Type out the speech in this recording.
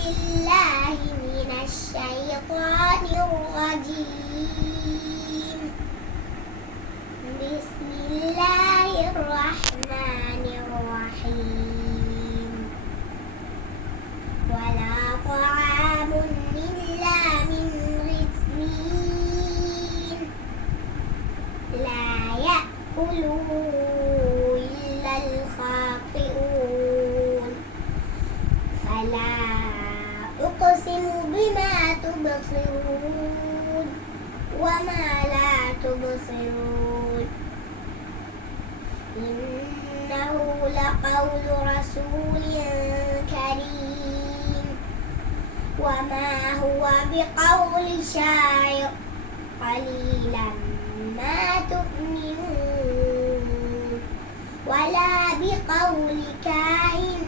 بالله من الشيطان الرجيم. بسم الله الرحمن الرحيم. ولا طعام إلا من غسلين لا يأكله إلا الخاطئون. فلا أقسم بما تبصرون وما لا تبصرون إنه لقول رسول كريم وما هو بقول شاعر قليلا ما تؤمنون ولا بقول كاهن